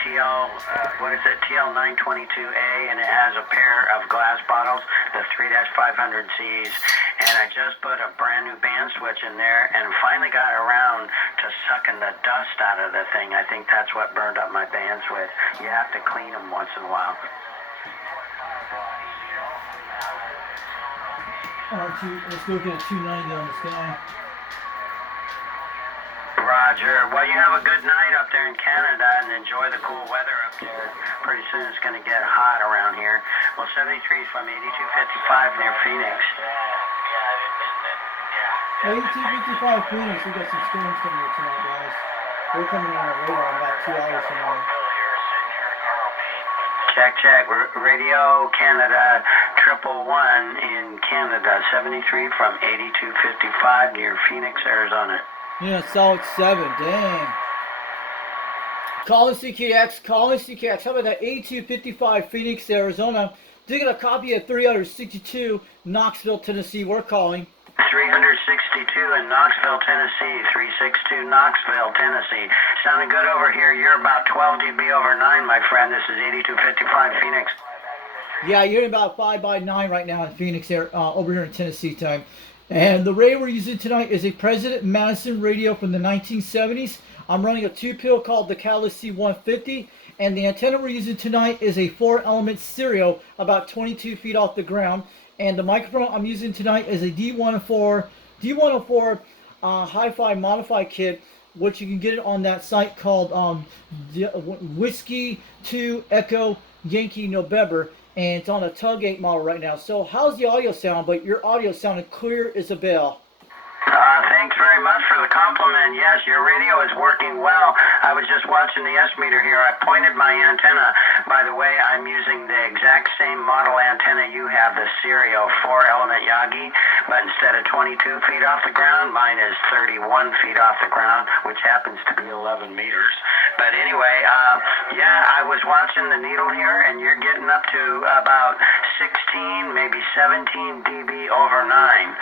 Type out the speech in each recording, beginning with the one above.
TL922A, and it has a pair of glass bottles, the 3-500Cs, and I just put a brand new band switch in there and finally got around to sucking the dust out of the thing. I think that's what burned up my band switch. You have to clean them once in a while. Let's go get a 290 on the sky. Roger. Well, you have a good night up there in Canada and enjoy the cool weather up there. Pretty soon it's going to get hot around here. Well, 73 from 8255 near Phoenix. 8255 Phoenix. We got some storms coming here tonight, guys. We're coming on our radar in about 2 hours from now. Check. Radio Canada 111 in Canada. 73 from 8255 near Phoenix, Arizona. Yeah, solid 7. Dang. Calling CKX. How about that? 8255 Phoenix, Arizona. Did get a copy of 362 Knoxville, Tennessee. We're calling. 362 in Knoxville, Tennessee. 362 Knoxville, Tennessee. Sounding good over here. You're about 12 dB over 9, my friend. This is 8255 Phoenix. Yeah, you're about 5 by 9 right now in Phoenix, over here in Tennessee time. And the radio we're using tonight is a President Madison radio from the 1970s. I'm running a 2-pill called the Catalyst C150. And the antenna we're using tonight is a 4-element stereo about 22 feet off the ground. And the microphone I'm using tonight is a D104 hi-fi modified kit, which you can get it on that site called Whiskey 2 Echo Yankee November. And it's on a Tug 8 model right now. So how's the audio sound? But your audio sounded clear as a bell. Thanks very much for the compliment. Yes, your radio is working well. I was just watching the S meter here. I pointed my antenna. By the way, I'm using the exact same model antenna you have, the stereo 4-element Yagi, but instead of 22 feet off the ground, mine is 31 feet off the ground, which happens to be 11 meters. But anyway, yeah, I was watching the needle here, and you're getting up to about 16, maybe 17 dB over 9.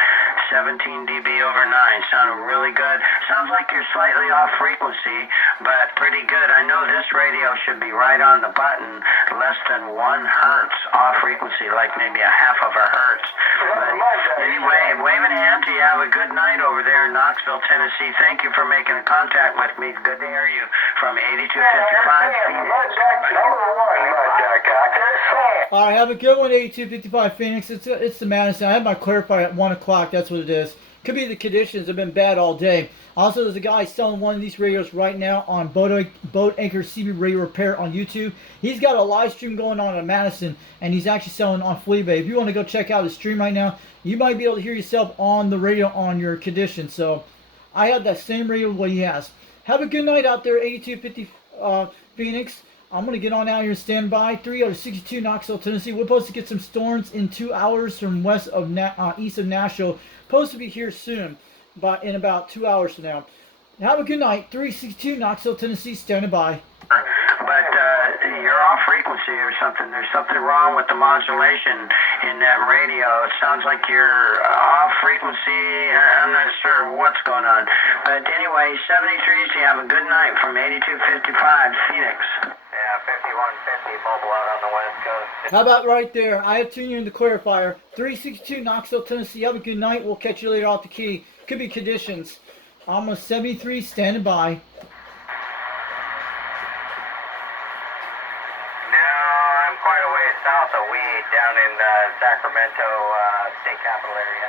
17 dB over 9. Sounded really good. Sounds like you're slightly off frequency, but pretty good. I know this radio should be right on the button, less than 1 hertz off frequency, like maybe a half of a hertz. But anyway, waving a hand to you. Have a good night over there in Knoxville, Tennessee. Thank you for making contact with me. Good to hear you from 8255 Phoenix. All right, have a good one, 8255 Phoenix. It's the Madison. I had my clarifier at 1 o'clock. That's what it is. Could be the conditions have been bad all day. Also, there's a guy selling one of these radios right now on Boat Anchor CB Radio Repair on YouTube. He's got a live stream going on in Madison, and he's actually selling on Fleabay. If you want to go check out his stream right now, you might be able to hear yourself on the radio on your condition. So I have that same radio what he has. Have a good night out there, 8250 Phoenix. I'm going to get on out here and stand by. 362 Knoxville, Tennessee. We're supposed to get some storms in 2 hours from east of Nashville. Supposed to be here soon, but in about 2 hours from now. Have a good night. 362 Knoxville, Tennessee. Standing by. But you're off frequency or something. There's something wrong with the modulation in that radio. It sounds like you're off frequency. I'm not sure what's going on. But anyway, 73, so you have a good night from 8255 Phoenix. Yeah, 5150 mobile out on the West Coast. How about right there? I have tuned you in the clarifier. 362 Knoxville, Tennessee. Have a good night. We'll catch you later off the key. Could be conditions. I'm a 73 standing by. Quite a ways south of Weed, down in Sacramento state capital area.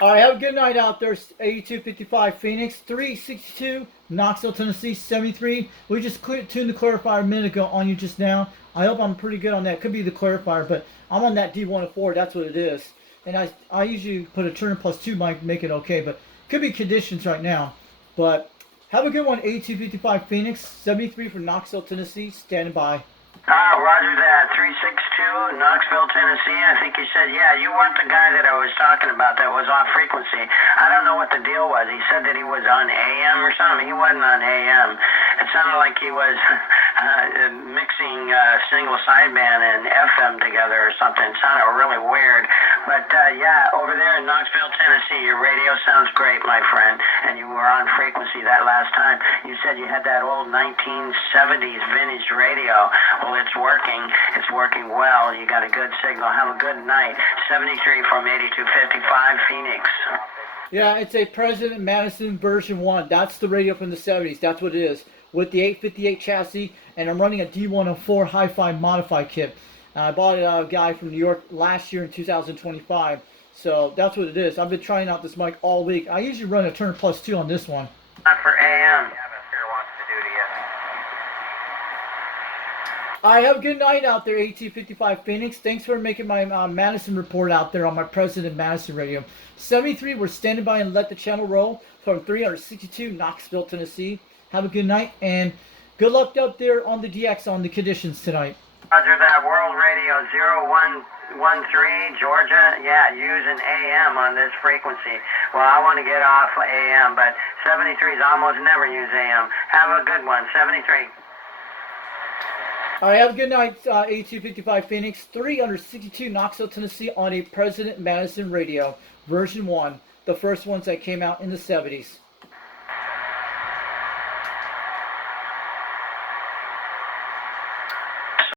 All right, have a good night out there, 8255 Phoenix, 362 Knoxville, Tennessee, 73. We just tuned the clarifier a minute ago on you just now. I hope I'm pretty good on that. Could be the clarifier, but I'm on that D104. That's what it is. And I usually put a turn plus 2 might make it okay, but could be conditions right now. But have a good one, 8255 Phoenix, 73 from Knoxville, Tennessee, standing by. Roger that. 362 Knoxville, Tennessee. I think you said, yeah, you weren't the guy that I was talking about that was off frequency. I don't know what the deal was. He said that he was on AM or something. He wasn't on AM. It sounded like he was mixing single sideband and FM together or something. It sounded really weird. But yeah, over there in Knoxville, Tennessee, your radio sounds great, my friend. And you were on frequency that last time. You said you had that old 1970s vintage radio. Well, it's working. It's working well. You got a good signal. Have a good night. 73 from 8255 Phoenix. Yeah, it's a President Madison version 1. That's the radio from the 70s. That's what it is. With the 858 chassis, and I'm running a D104 Hi-Fi modified kit. I bought a guy from New York last year in 2025. So that's what it is. I've been trying out this mic all week. I usually run a turn plus 2 on this one. Not for AM. I have a good night out there, 8255 Phoenix. Thanks for making my Madison report out there on my President Madison radio. 73, we're standing by and let the channel roll from 362 Knoxville, Tennessee. Have a good night and good luck up there on the DX on the conditions tonight. Roger that. World Radio 0113, Georgia. Yeah, using AM on this frequency. Well, I want to get off AM, but 73s almost never use AM. Have a good one, 73. All right, have a good night, 8255 Phoenix, 362 Knoxville, Tennessee on a President Madison radio, version 1, the first ones that came out in the 70s.